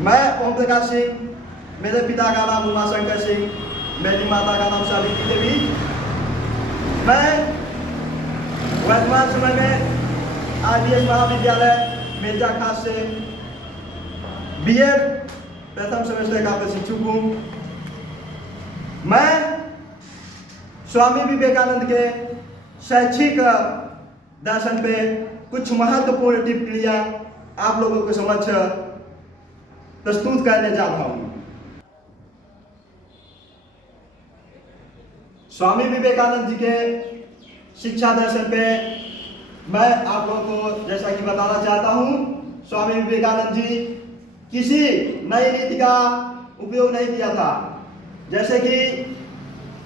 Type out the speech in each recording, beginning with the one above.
मैं ओम प्रकाश सिंह, मेरे पिता का नाम उमाशंकर सिंह, मेरी माता का नाम सावित्री देवी। मैं वर्तमान समय में आईडीएस महाविद्यालय मिर्जा खास से बीएड प्रथम सेमेस्टर का प्रशिक्षक हूँ। मैं स्वामी विवेकानंद के शैक्षिक दर्शन पे कुछ महत्वपूर्ण टिप्पणियाँ आप लोगों के समक्ष प्रस्तुत करने जा रहा हूँ। स्वामी विवेकानंद जी के शिक्षा दर्शन पे मैं आप लोगों को जैसा कि बताना चाहता हूँ, स्वामी विवेकानंद जी किसी नई नीति का उपयोग नहीं किया था। जैसे कि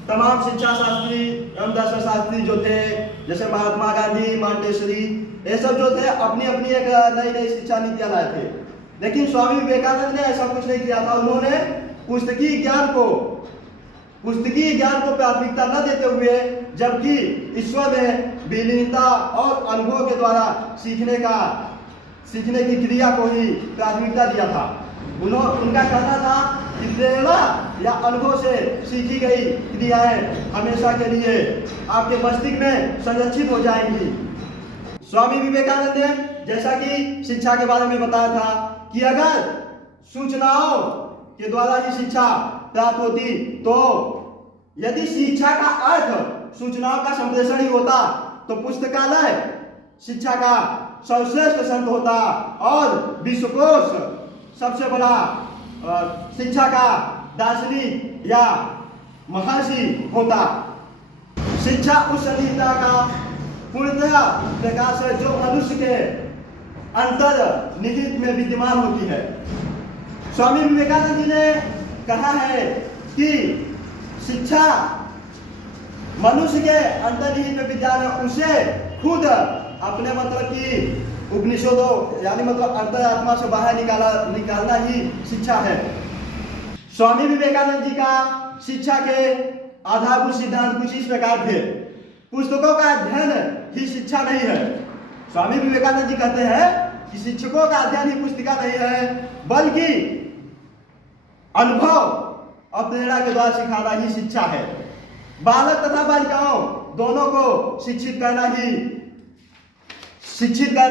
तमाम शिक्षा शास्त्री एवं दर्शन शास्त्री जो थे, जैसे महात्मा गांधी, मांटेसरी, ये सब जो थे अपनी अपनी एक नई नई शिक्षा नीतियां लाए थे। लेकिन स्वामी विवेकानंद ने ऐसा कुछ नहीं किया था। उन्होंने पुस्तकीय ज्ञान को प्राथमिकता न देते हुए, जबकि ईश्वर में विलीनता और अनुभव के द्वारा सीखने की क्रिया को ही प्राथमिकता दिया था। उनका कहना था कि प्रेरणा या अनुभव से सीखी गई क्रियाएं हमेशा के लिए आपके मस्तिष्क में संरक्षित हो जाएंगी। स्वामी विवेकानंद ने जैसा कि शिक्षा के बारे में बताया था कि अगर सूचनाओं के द्वारा ही शिक्षा प्राप्त होती, तो यदि शिक्षा का अर्थ सूचनाओं का संप्रेषण ही होता, तो पुस्तकालय शिक्षा का सर्वश्रेष्ठ संत होता और विश्वकोश सबसे बड़ा शिक्षा का दार्शनिक या महर्षि होता। शिक्षा उस संहिता का पूर्णतः प्रकाश है जो मनुष्य के अंतर निहित में विद्यमान होती है। स्वामी विवेकानंद जी ने कहा है कि शिक्षा मनुष्य के अंतर्निहित में विद्यमान है, उसे खुद अपने मतलब कि उपनिषदों यानी मतलब अंतरात्मा से बाहर निकालना ही शिक्षा है। स्वामी विवेकानंद जी का शिक्षा के आधारभूत सिद्धांत कुछ इस प्रकार थे। पुस्तकों का अध्ययन ही शिक्षा नहीं है। स्वामी विवेकानंद जी कहते हैं कि शिक्षकों का अध्ययन ही पुस्तिका नहीं है, बल्कि अनुभव और प्रेरणा के द्वारा सिखाना ही शिक्षा है। बालक तथा बालिकाओं दोनों को शिक्षित करना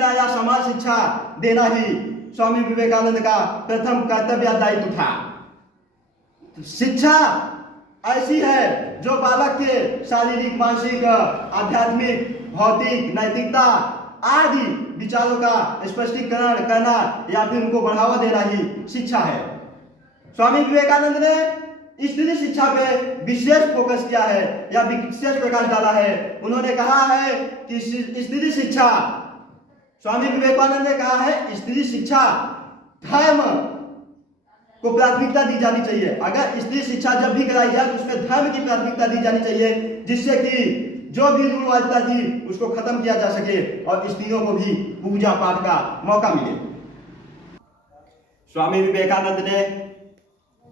या समान शिक्षा देना ही स्वामी विवेकानंद का प्रथम कर्तव्य या दायित्व था। शिक्षा ऐसी है जो बालक के शारीरिक, मानसिक, आध्यात्मिक, भौतिक, नैतिकता आदि विचारों का स्पष्टीकरण करना या फिर उनको बढ़ावा देना ही शिक्षा है। स्वामी विवेकानंद ने स्त्री शिक्षा पे विशेष फोकस किया है या विशेष प्रकाश डाला है। उन्होंने कहा है कि स्त्री शिक्षा, स्वामी विवेकानंद ने कहा है स्त्री शिक्षा धर्म को प्राथमिकता दी जानी चाहिए। अगर स्त्री शिक्षा जब भी कराई जाए तो उसमें धर्म की प्राथमिकता दी जानी चाहिए, जिससे कि जो भी रूढ़िवादिता थी उसको खत्म किया जा सके और स्त्रियों को भी पूजा पाठ का मौका मिले। स्वामी विवेकानंद ने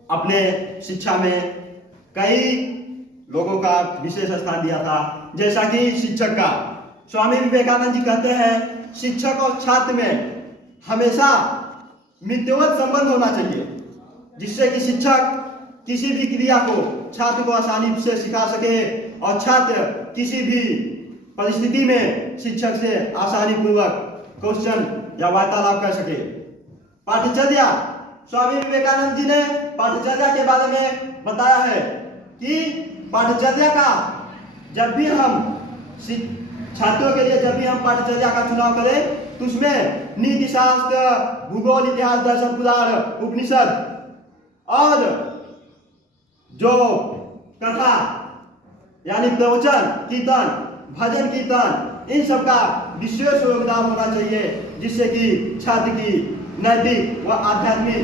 अपने शिक्षा में कई लोगों का विशेष स्थान दिया था, जैसा कि शिक्षक का। स्वामी विवेकानंद जी कहते हैं शिक्षक और छात्र में हमेशा मित्रवत संबंध होना चाहिए, जिससे कि शिक्षक किसी भी क्रिया को छात्र को आसानी से सिखा सके और छात्र किसी भी परिस्थिति में शिक्षक से आसानी पूर्वक क्वेश्चन या वार्तालाप कर सके। पाठ्यचर्या, स्वामी विवेकानंद जी ने पाठ्यचर्या के बारे में बताया है कि पाठ्यचर्या का जब भी हम छात्रों के लिए जब भी हम पाठ्यचर्या का चुनाव करें तो उसमें नीति शास्त्र, भूगोल, इतिहास, दर्शन, पुराण, उपनिषद और जो कथा यानी प्रवचन, कीर्तन, भजन कीर्तन, इन सब का विशेष योगदान होना चाहिए, जिससे कि छात्र की नैतिक व आध्यात्मिक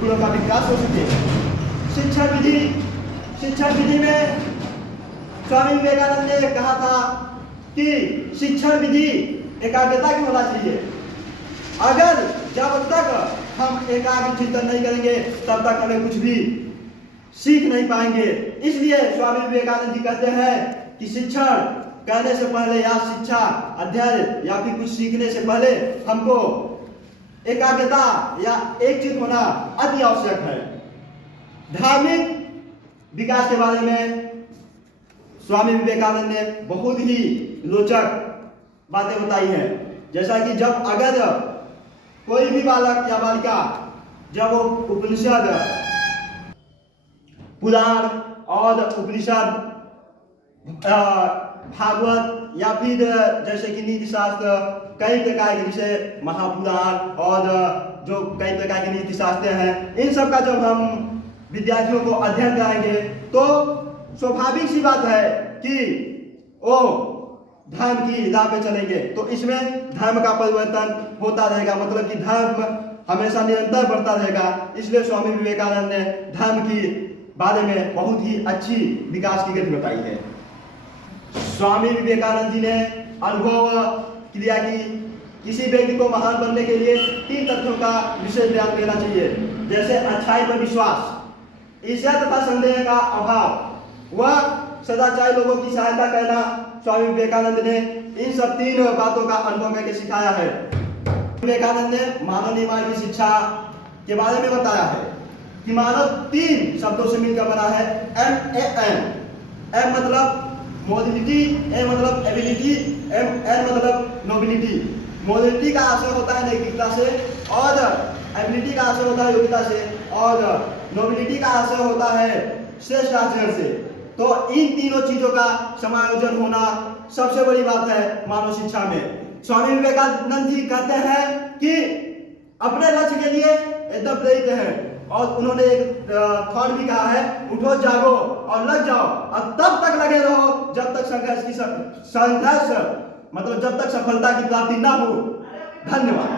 गुणों का विकास हो सके। शिक्षा विधि में स्वामी विवेकानंद ने कहा था कि शिक्षण विधि एकाग्रता की होना चाहिए। अगर जब तक हम एकाग्र चिंतन नहीं करेंगे तब तक हमें कुछ भी सीख नहीं पाएंगे। इसलिए स्वामी विवेकानंद जी कहते हैं कि शिक्षण करने से पहले या शिक्षा अध्ययन या फिर कुछ सीखने से पहले हमको एकाग्रता या एक चित्त होना अति आवश्यक है। धार्मिक विकास के बारे में स्वामी विवेकानंद ने बहुत ही रोचक बातें बताई हैं। जैसा कि जब अगर कोई भी बालक या बालिका जब वो उपनिषद, पुराण और उपनिषद, भागवत या फिर जैसे कि नीति शास्त्र, कई प्रकार के जैसे महापुराण और जो कई प्रकार के नीति शास्त्र हैं, इन सब का जब हम विद्यार्थियों को अध्ययन कराएंगे तो स्वाभाविक सी बात है कि वो धर्म की राह पे चलेंगे। तो इसमें धर्म का परिवर्तन होता रहेगा, मतलब कि धर्म हमेशा निरंतर बढ़ता रहेगा। इसलिए स्वामी विवेकानंद ने धर्म की बारे में बहुत ही अच्छी विकास की गति बताई है। स्वामी विवेकानंद जी ने अनुभव क्रिया की किसी व्यक्ति को महान बनने के लिए 3 तथ्यों का विशेष ध्यान देना चाहिए, जैसे अच्छाई पर विश्वास, ईर्ष्या तथा संदेह का अभाव, वह सदाचारी लोगों की सहायता करना। स्वामी विवेकानंद ने इन सब 3 बातों का अनुभव करके सिखाया है। विवेकानंद ने मानव निर्माण की शिक्षा के बारे में बताया है कि मानव 3 शब्दों से मिलकर बना है, MAN। M मतलब मोबिलिटी, A मतलब एबिलिटी, N मतलब नोबिलिटी। मोबिलिटी का आशय होता है नैतिकता से, और एबिलिटी का आशय होता है योग्यता से, और नोबिलिटी का आशय होता है श्रेष्ठ आचरण से। तो इन तीनों चीजों का समायोजन होना सबसे बड़ी बात है मानव शिक्षा में। स्वामी विवेकानंद जी कहते हैं कि अपने लक्ष्य के लिए एकदम प्रेरित हैं, और उन्होंने एक थॉट भी कहा है, उठो जागो और लग जाओ, और तब तक लगे रहो जब तक संघर्ष मतलब जब तक सफलता की प्राप्ति ना हो। धन्यवाद।